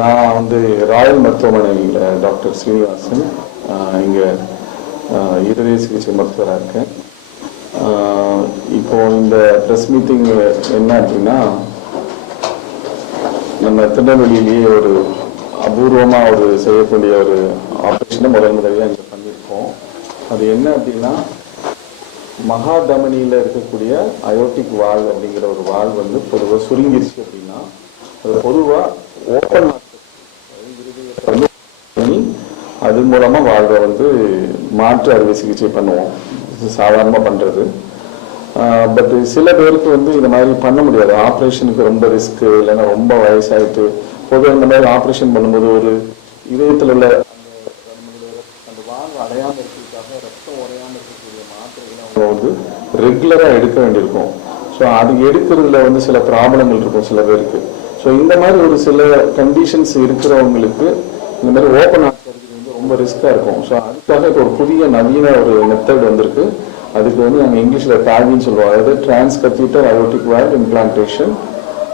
நான் வந்து ராயல் மருத்துவமனையில் டாக்டர் ஸ்ரீனிவாசன். இங்கே இருதய சிகிச்சை மருத்துவராக இருக்கேன். இப்போ இந்த ப்ரெஸ் மீட்டிங் என்ன அப்படின்னா நம்ம திருநெல்வேலியிலேயே ஒரு அபூர்வமாக ஒரு செய்யக்கூடிய ஒரு ஆப்ரேஷனை முதல் முதலியாக இங்கே பண்ணியிருக்கோம். அது என்ன அப்படின்னா மகாதமனியில் இருக்கக்கூடிய அயோட்டிக் வால் அப்படிங்கிற ஒரு வால் வந்து பொதுவாக சுருங்கிருச்சு அப்படின்னா அது பொதுவாக ஓப்பன் வந்து அது மூலமா வாழ்வை வந்து மாற்று அறுவை சிகிச்சை பண்ணுவோம். இது சாதாரணமா பண்றது. பட் சில பேருக்கு வந்து இந்த மாதிரி பண்ண முடியாது. ஆப்ரேஷனுக்கு ரொம்ப ரிஸ்க் இல்லைன்னா ரொம்ப வயசாயிட்டு பொதுவாக இந்த மாதிரி ஆப்ரேஷன் பண்ணும்போது ஒரு இதயத்தில் உள்ள அந்த அந்த வாழ்வு அடையாமல் இருக்கிறதுக்காக ரத்தம் உடையாமல் இருக்கக்கூடிய மாத்திரைகளை அவங்க வந்து ரெகுலராக எடுக்க வேண்டியிருக்கும். ஸோ அது எடுக்கிறதுல வந்து சில ப்ராப்ளங்கள் இருக்கும் சில பேருக்கு. ஸோ இந்த மாதிரி ஒரு சில கண்டிஷன்ஸ் இருக்கிறவங்களுக்கு இந்த மாதிரி ஓப்பன் ஆகிறது வந்து ரொம்ப ரிஸ்க்காக இருக்கும். ஸோ அதுக்காக இப்போ ஒரு புதிய நவீன ஒரு மெத்தட் வந்திருக்கு. அதுக்கு வந்து நாங்கள் இங்கிலீஷில் டாகின்னு சொல்லுவோம். அதாவது trans catheter aortic valve implantation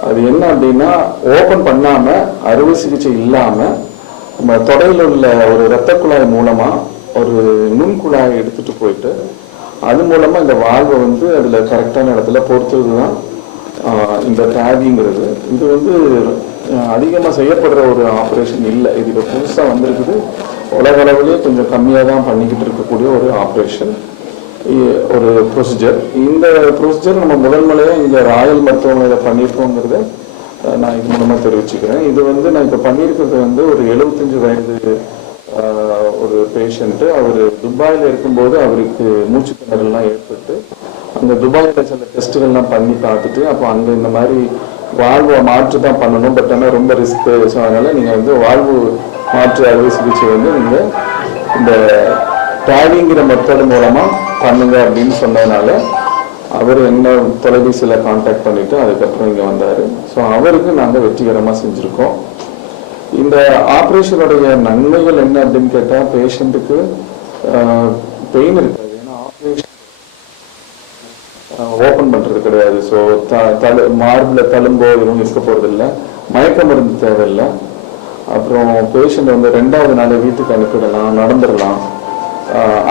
அது என்ன அப்படின்னா ஓப்பன் பண்ணாமல் அறுவை சிகிச்சை இல்லாமல் நம்ம தொடையில் உள்ள ஒரு இரத்த குழாய் மூலமாக ஒரு நுண்குழாயை எடுத்துகிட்டு போயிட்டு அது மூலமாக இந்த வாழ்வை வந்து அதில் கரெக்டான இடத்துல பொறுத்தது தான் இந்த டேகிங்கிறது இது வந்து அதிகமாக செய்யப்படுற ஒரு ஆப்ரேஷன் இல்லை. இது இப்போ புதுசாக வந்திருக்குது. உலக கொஞ்சம் கம்மியாக தான் பண்ணிக்கிட்டு இருக்கக்கூடிய ஒரு ஆப்ரேஷன் இ- ஒரு ப்ரொசீஜர் இந்த ப்ரொசீஜர் நம்ம முதல் முறையாக இங்கே ராயல் மருத்துவமனையில் பண்ணியிருக்கோங்கிறத நான் இது மூலமாக தெரிவிச்சுக்கிறேன். இது வந்து நான் இப்போ பண்ணியிருக்கிறது வந்து ஒரு எழுபத்தஞ்சு வயது ஒரு பேஷண்ட்டு அவர் துபாயில் இருக்கும்போது அவருக்கு மூச்சு திணறல்லாம் ஏற்பட்டு அந்த துபாயில் சில டெஸ்ட்டுகள்லாம் பண்ணி பார்த்துட்டு அப்போ அங்கே இந்த மாதிரி வாழ்வை மாற்று தான் பண்ணணும். பட் ஆனால் ரொம்ப ரிஸ்க்கு ஸோ அதனால் நீங்கள் வந்து வாழ்வு மாற்று அறுவை சிகிச்சை வந்து நீங்கள் இந்த டேலிங்கிற மெத்தட் மூலமாக பண்ணுங்க அப்படின்னு சொன்னதுனால அவர் என்ன தொலைபேசியில் காண்டாக்ட் பண்ணிவிட்டு அதுக்கப்புறம் இங்கே வந்தார். ஸோ அவருக்கு நாங்கள் வெற்றிகரமாக செஞ்சுருக்கோம். இந்த ஆப்ரேஷனுடைய நன்மைகள் என்ன அப்படின்னு கேட்டால் பேஷண்ட்டுக்கு பெயின் இருக்குது ஓப்பன் பண்றது கிடையாது. ஸோ தழு மார்பில் தழும்போ எதுவும் இருக்க போறதில்லை. மயக்க மருந்து தேவையில்லை. அப்புறம் பேஷண்ட் வந்து ரெண்டாவது நாள் வீட்டுக்கு அனுப்பிடலாம் நடந்துடலாம்.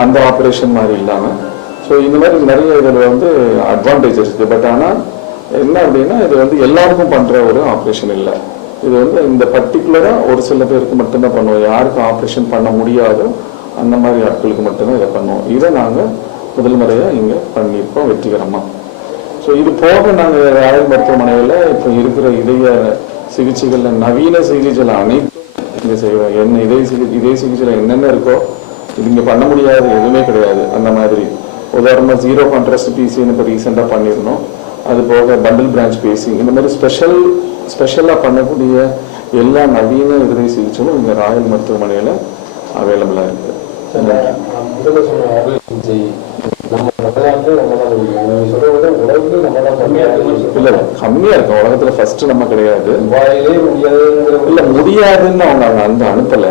அந்த ஆப்ரேஷன் மாதிரி இல்லாமல் ஸோ இந்த மாதிரி நிறைய இதில் வந்து அட்வான்டேஜஸ் இருக்குது பட் ஆனால் என்ன அப்படின்னா இது வந்து எல்லாருக்கும் பண்ணுற ஒரு ஆப்ரேஷன் இல்லை. இது வந்து இந்த பர்டிகுலராக ஒரு சில பேருக்கு மட்டும்தான் பண்ணுவோம். யாருக்கும் ஆப்ரேஷன் பண்ண முடியாதோ அந்த மாதிரி ஆட்களுக்கு மட்டும்தான் இதை பண்ணுவோம். இதை நாங்கள் முதல் முறையாக இங்கே பண்ணியிருக்கோம் வெற்றிகரமாக ஸோ இது போக நாங்கள் ராயல் மருத்துவமனையில் இப்போ இருக்கிற இதய சிகிச்சைகளில் நவீன சிகிச்சைகள் அனைத்தும் இங்கே செய்வோம் என்ன இதய சிகி இதய சிகிச்சையில் என்னென்ன இருக்கோ இது இங்கே பண்ண முடியாது எதுவுமே கிடையாது அந்த மாதிரி. உதாரணமாக ஜீரோ கான்ட்ராஸ்ட் பிசின்னு இப்போ ரீசெண்டாக பண்ணியிருந்தோம் அது போக பண்டில் பிரான்ச் பேசி இந்த மாதிரி ஸ்பெஷல் ஸ்பெஷலாக பண்ணக்கூடிய எல்லா நவீன இதய சிகிச்சைகளும் இங்கே ராயல் மருத்துவமனையில் அவைலபிளாக இருக்குது முதல்ல சொன்ன நம்ம தமிழ்நாட்டில் நம்ம தான் முடியும் நீங்க சொல்றத உலகத்துல நம்ம தான் கம்மியா இல்ல கம்மியா இருக்கும். உலகத்துல ஃபர்ஸ்ட் நம்ம கிடையாது. துபாயிலே முடியாதுங்கிற இல்ல முடியாதுன்னு அவங்க அந்த அனுப்பல.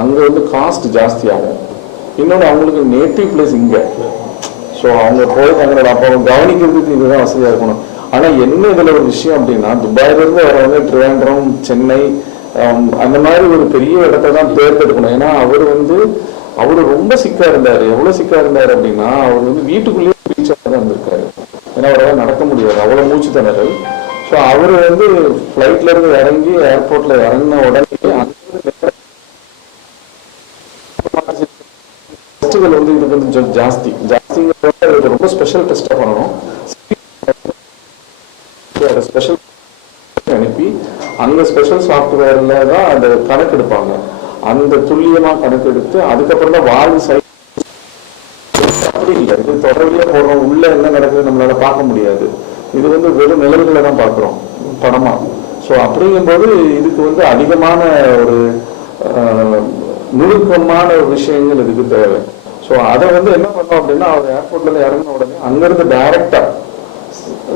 அங்க வந்து காஸ்ட் ஜாஸ்தி ஆகும் இன்னொன்று அவங்களுக்கு நேட்டிவ் பிளேஸ் இங்க. ஸோ அவங்க போய் தங்களோட அப்போ கவனிக்கிறதுக்கு இதுதான் வசதியா இருக்கணும். ஆனா என்ன இதுல ஒரு விஷயம் அப்படின்னா துபாயில இருந்து வரவங்க ட்ரிவாண்ட்ரம் சென்னை அந்த மாதிரி ஒரு பெரிய இடத்தை தான் தேர்ந்தெடுக்கணும். ஏன்னா அவர் வந்து அவரு ரொம்ப சிக்கா இருந்தாரு. எவ்வளவு சிக்கா இருந்தாரு அப்படின்னா அவர் வந்து வீட்டுக்குள்ளேயே பீச்சா தான் இருந்திருக்காரு. ஏன்னா அவரால் நடக்க முடியாது. அவ்வளவு மூச்சு திணறல் ஸோ அவர் வந்து ஃப்ளைட்ல இருந்து இறங்கி ஏர்போர்ட்ல இறங்கின உடனே டெஸ்ட்டுகள் வந்து இது கொஞ்சம் ஜாஸ்தி. ஜாஸ்திங்கிறத ரொம்ப ஸ்பெஷல் டெஸ்ட்டாக பண்ணணும். ஸ்பெஷல் அனுப்பி அந்த ஸ்பெஷல் சாஃப்ட்வேர்ல தான் அந்த கணக்கு எடுப்பாங்க அந்த துல்லியமா கணக்கெடுத்து அதுக்கப்புறம் தான் வாழ்வு சை அப்படி இல்லை இது தொடர்பிலே போடுறோம் உள்ள என்ன நடக்குது நம்மளால பார்க்க முடியாது. இது வந்து வெறும் நிழல்களை தான் பார்க்குறோம். படமா. ஸோ அப்படிங்கும்போது இதுக்கு வந்து அதிகமான ஒரு நுணுக்கமான ஒரு விஷயங்கள் இதுக்கு தேவை. ஸோ அதை வந்து என்ன பண்ணோம் அப்படின்னா அவர் ஏர்போர்ட்ல இறங்கின உடனே அங்கிருந்து டைரக்டா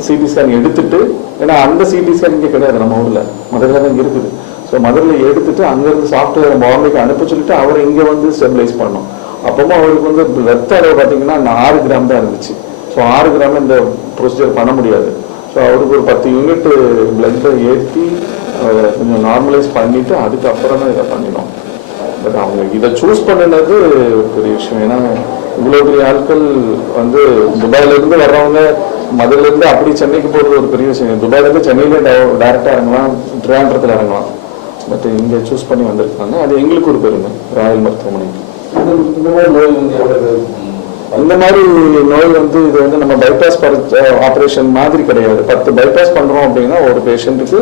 சிடி ஸ்கேன் எடுத்துட்டு ஏன்னா அந்த சிடி ஸ்கேன் இங்கே கிடையாது நம்ம ஊர்ல. மதுரையில் தான் இருக்குது. ஸோ மதுரையில் எடுத்துட்டு அங்கேருந்து சாஃப்ட்வேர் பாம்பேக்கு அனுப்ப சொல்லிட்டு அவர் இங்கே வந்து ஸ்டெபிலைஸ் பண்ணோம். அப்பவும் அவருக்கு வந்து ரத்த அளவு பார்த்தீங்கன்னா ஆறு கிராம் தான் இருந்துச்சு. ஸோ ஆறு கிராம் இந்த ப்ரொசீஜர் பண்ண முடியாது. ஸோ அவருக்கு ஒரு பத்து யூனிட் பிளட்டை ஏற்றி அதை கொஞ்சம் நார்மலைஸ் பண்ணிவிட்டு அதுக்கப்புறம் தான் இதை பண்ணிடும் பட் அவங்க இதை சூஸ் பண்ணினது ஒரு பெரிய விஷயம். ஏன்னா இவ்வளோ பெரிய ஆட்கள் வந்து துபாயிலேருந்து வர்றவங்க மதுரையிலேருந்து அப்படி சென்னைக்கு போகிறது ஒரு பெரிய விஷயம். துபாயிலேருந்து சென்னையிலே சென்னையில இறங்கலாம் ட்ரிவாண்டத்தில் இறங்கலாம். பட் இங்கே சூஸ் பண்ணி வந்திருக்காங்க. அது எங்களுக்கு ஒரு பெருமை. ராயல் மருத்துவமனைக்கு. இந்த மாதிரி நோய் வந்து இந்த மாதிரி நோய் வந்து இது வந்து நம்ம பைபாஸ் ஆப்ரேஷன் மாதிரி கிடையாது. பத்து பைபாஸ் பண்ணுறோம் அப்படின்னா ஒரு பேஷண்ட்டுக்கு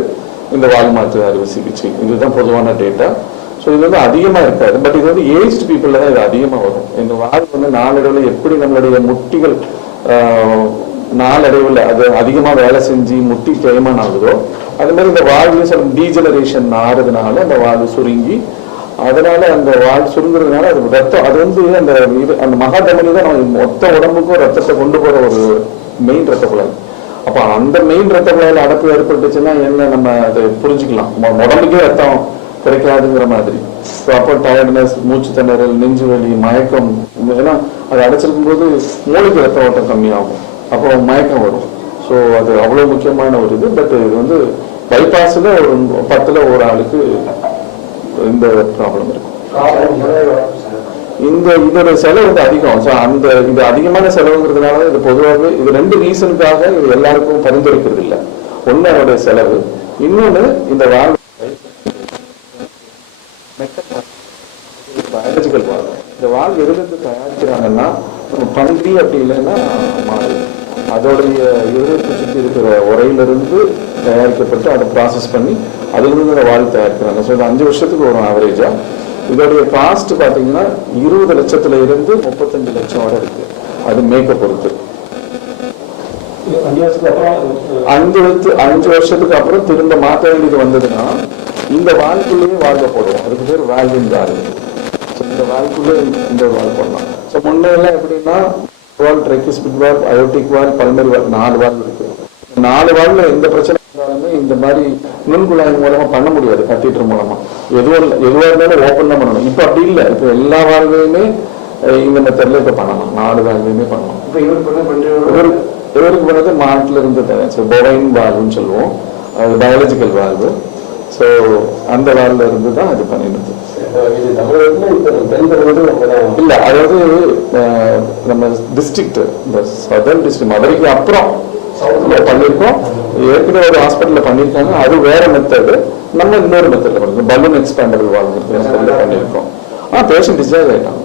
இந்த வால் மாற்று அறுவை சிகிச்சை. இதுதான் பொதுவான டேட்டா ஸோ இது வந்து அதிகமாக இருக்காது. பட் இது வந்து ஏஜ்டு பீப்புளில் தான் இது அதிகமாக வரும். இந்த வால் வந்து நாளடைவில் எப்படி நம்மளுடைய முட்டிகள் நாளடைவில் அது அதிகமா வேலை செஞ்சு முட்டி தேய்மான் ஆகுதோ அது மாதிரி இந்த வாழ்வு சில டீஜெனரேஷன் ஆறுறதுனால அந்த வாழ்வு சுருங்கி அதனால அந்த வாழ் சுருங்குறதுனால அது ரத்தம் அது வந்து அந்த இது அந்த மகாதமனி தான் நம்ம மொத்த உடம்புக்கும் ரத்தத்தை கொண்டு போகிற ஒரு மெயின் ரத்த குழாய். அப்ப அந்த மெயின் ரத்த குழாயில் அடப்பு ஏற்பட்டுச்சுன்னா என்ன நம்ம அதை புரிஞ்சுக்கலாம். உடம்புக்கே ரத்தம் கிடைக்காதுங்கிற மாதிரி. ஸோ அப்போ டயர்ட்னஸ் மூச்சு திணறல் நெஞ்சு வலி மயக்கம் இந்த ஏன்னா அது அடைச்சிருக்கும் போது மூளைக்கு ரத்த ஓட்டம் கம்மியாகும். அப்புறம் மயக்கம் வரும். ஸோ அது அவ்வளோ முக்கியமான ஒரு இது. பட் இது வந்து பைபாஸில் ஒரு பத்தில் ஒரு ஆளுக்கு இந்த ப்ராப்ளம் இருக்கும் இந்த இதோட செலவு வந்து அதிகம். ஸோ அந்த இது அதிகமான செலவுங்கிறதுனால இது பொதுவாகவே இது ரெண்டு ரீசனுக்காக இது எல்லாருக்கும் பரிந்துரைக்கிறது இல்லை. ஒன்று அதோடைய செலவு. இன்னொன்று இந்த வாழ் பயாலஜிக்கல் வாழ் இந்த வாழ் எதுலேருந்து தயாரிக்கிறாங்கன்னா பன்றி அப்படி இல்லைன்னா மாடு. அதோடைய இதயத்தை சுற்றி இருக்கிற உரையிலிருந்து தயாரிக்கப்பட்டு அதை ப்ராசஸ் பண்ணி அதிலிருந்து வாழ் தயாரிக்கிறாங்க. ஸோ இது அஞ்சு வருஷத்துக்கு வரும் ஆவரேஜா இதோடைய காஸ்ட் பார்த்தீங்கன்னா இருபது லட்சத்துல இருந்து முப்பத்தஞ்சு லட்சம் வரை இருக்கு. அது மேக்க பொறுத்து. அஞ்சு அது, அஞ்சு வருஷத்து அஞ்சு வருஷத்துக்கு அப்புறம் திரும்ப மாற்ற வேண்டியது வந்ததுன்னா இந்த வாழ்க்குள்ளேயே வாழ்க்கை போடுவோம். அதுக்கு பேர் வேல்வின் வேல்வ் ஸோ இந்த வாழ்க்குள்ளே இந்த வாழ் போடலாம். ஸோ முன்னெல்லாம் எப்படின்னா வால் ட்ரைக்கிஸ்பிட் வால் அயோட்டிக் வால் பல்மரி வால் நாலு வால் இருக்கு. நாலு வால்ல எந்த பிரச்சனை இருந்தாலுமே இந்த மாதிரி நுண்குழாய் மூலமா பண்ண முடியாது கத்தீட்டர் மூலமா. எதுவும் இல்லை எதுவாக இருந்தாலும் ஓப்பன் தான் பண்ணணும். இப்போ அப்படி இல்லை. இப்போ எல்லா வாழ்வையுமே அஹ், இந்த மெத்தட்ல இப்போ பண்ணலாம். நாலு வாழ்வையுமே பண்ணலாம். இப்ப இவர் இவருக்கு பண்ணது மாட்டுல இருந்து பொவைன் வால்வுன்னு சொல்லுவோம். அது பயாலஜிக்கல் வால்வு ஸோ அந்த வால்ல இருந்து தான் இது தான் இல்ல அதாவது நம்ம டிஸ்ட்ரிக்ட் இந்த சதர்ன் டிஸ்ட்ரிக்ட் மதுரைக்கு அப்புறம் பண்ணியிருக்கோம். ஏற்கனவே ஒரு ஹாஸ்பிட்டல்ல பண்ணியிருக்காங்க. அது வேற மெத்தடு நம்ம இன்னொரு மெத்தட்ல பண்ணிருக்கோம் பலூன் எக்ஸ்பேண்டபிள் மெத்தட்ல பண்ணியிருக்கோம். ஆ பேஷண்ட் டிஸ்சார்ஜ் ஆயிட்டான்